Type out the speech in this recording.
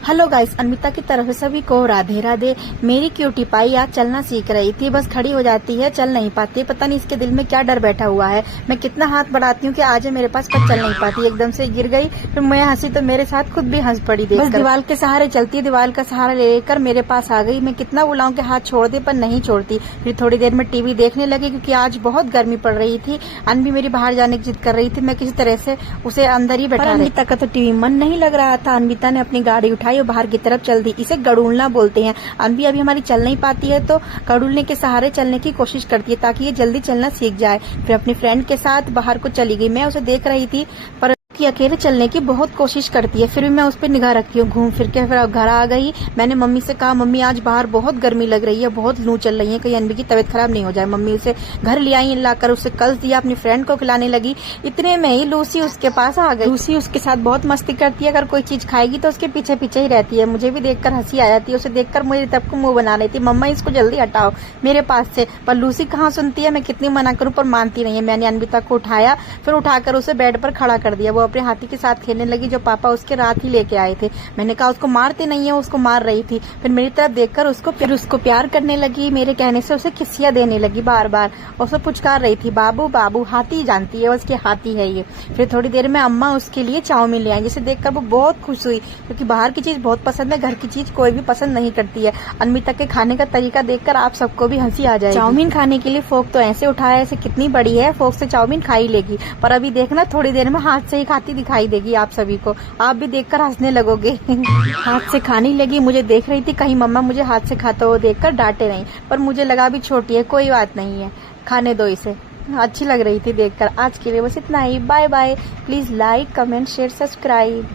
Hello guys, Anmita की तरफ से सभी को राधे राधे। मेरी क्यूटी पाई आज चलना सीख रही थी, बस खड़ी हो जाती है, चल नहीं पाती। पता नहीं इसके दिल में क्या डर बैठा हुआ है। मैं कितना हाथ बढ़ाती हूँ कि आज मेरे पास, पर चल नहीं पाती। एकदम से गिर गई, फिर मैं हंसी तो मेरे साथ खुद भी हंस पड़ी। बस दीवार के सहारे चलती है, दीवार का सहारा लेकर मेरे पास आ गई। मैं कितना बुलाऊं कि हाथ छोड़ दे, पर नहीं छोड़ती। फिर थोड़ी देर में टीवी देखने लगी, क्योंकि आज बहुत गर्मी पड़ रही थी। अनबी मेरी बाहर जाने की जिद कर रही थी, मैं किसी तरह से उसे अंदर ही बैठा। अनमिता का तो टीवी मन नहीं लग रहा था। अनमिता ने अपनी गाड़ी उठाई और बाहर की तरफ चल दी। इसे गड़ूलना बोलते हैं। अनबी अभी हमारी चल नहीं पाती है, तो गड़ूलने के सहारे चलने की कोशिश करती है, ताकि ये जल्दी चलना सीख जाए। फिर अपनी फ्रेंड के साथ बाहर को चली गई। मैं उसे देख रही थी, पर अकेले चलने की बहुत कोशिश करती है। फिर भी मैं उस पर निगाह रखती हूँ। घूम फिर के फिर घर आ गई। मैंने मम्मी से कहा, मम्मी आज बाहर बहुत गर्मी लग रही है, बहुत लू चल रही है, कहीं अनबी की तबीयत खराब नहीं हो जाए। मम्मी उसे घर ले आई, लाकर उसे कल्स दिया, अपनी फ्रेंड को खिलाने लगी। इतने में ही लूसी उसके पास आ गई। लूसी उसके साथ बहुत मस्ती करती है। अगर कोई चीज खाएगी तो उसके पीछे पीछे ही रहती है। मुझे भी देखकर हंसी आ जाती है। उसे देखकर मेरी तरफ को मुंह बना रही थी, मम्मा इसको जल्दी हटाओ मेरे पास से। पर लूसी कहाँ सुनती है, मैं कितनी मना करूँ पर मानती नहीं है। मैंने अनमिता को उठाया, फिर उठाकर उसे बेड पर खड़ा कर दिया। वो अपने हाथी के साथ खेलने लगी, जो पापा उसके रात ही लेके आए थे। मैंने कहा उसको मारते नहीं है, उसको मार रही थी। फिर मेरी तरफ देखकर उसको प्यार करने लगी। मेरे कहने से उसे किस्सियां देने लगी बार बार, और उसे पुचकार रही थी, बाबू बाबू। हाथी जानती है उसके, हाथी है ये। फिर थोड़ी देर में अम्मा उसके लिए चाउमीन ले आई, जिसे देखकर वो बहुत खुश हुई, क्योंकि बाहर की चीज बहुत पसंद है, घर की चीज कोई भी पसंद नहीं करती है। अनमिता के खाने का तरीका देखकर आप सबको भी हंसी आ जाएगी। चाउमीन खाने के लिए फोक तो ऐसे उठाया, ऐसे कितनी बड़ी है, फोक से चाउमीन खा ही लेगी। पर अभी देखना, थोड़ी देर में हाथ से ही खाती दिखाई देगी आप सभी को। आप भी देखकर हंसने लगोगे। हाथ से खाने लगी, मुझे देख रही थी, कहीं मम्मा मुझे हाथ से खाता हुआ देखकर डांटे नहीं। पर मुझे लगा भी छोटी है, कोई बात नहीं है, खाने दो इसे। अच्छी लग रही थी देखकर। आज के लिए बस इतना ही। Bye bye. Please like, comment, share, subscribe.